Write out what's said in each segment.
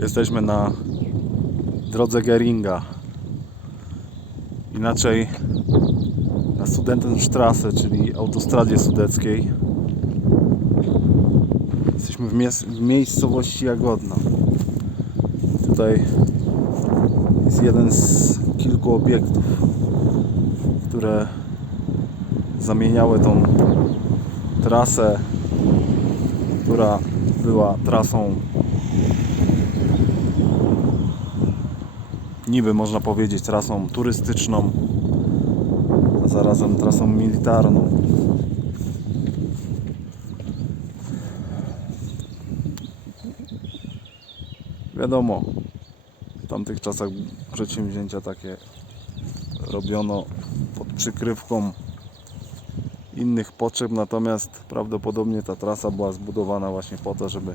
Jesteśmy na drodze Geringa. Inaczej na Studentenstrasse, czyli autostradzie sudeckiej. Jesteśmy w, mies- w miejscowości Jagodno. Tutaj jest jeden z kilku obiektów, które zamieniały tą trasę, która była trasą niby można powiedzieć trasą turystyczną, a zarazem trasą militarną. Wiadomo, w tamtych czasach przedsięwzięcia takie robiono pod przykrywką innych potrzeb, natomiast prawdopodobnie ta trasa była zbudowana właśnie po to, żeby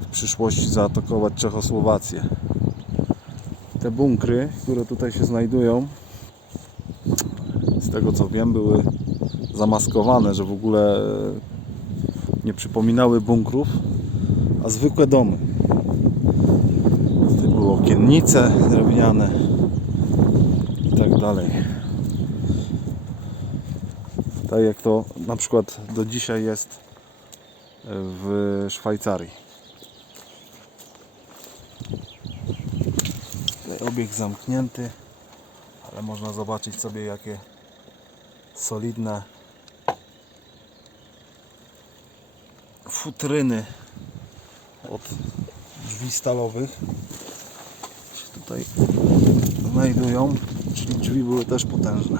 w przyszłości zaatakować Czechosłowację. Te bunkry, które tutaj się znajdują, z tego co wiem, były zamaskowane, że w ogóle nie przypominały bunkrów, a zwykłe domy. Tutaj były okiennice drewniane i tak dalej. Tak jak to na przykład do dzisiaj jest w Szwajcarii. Tutaj obiekt zamknięty, ale można zobaczyć sobie jakie solidne futryny od drzwi stalowych się tutaj znajdują, czyli drzwi były też potężne.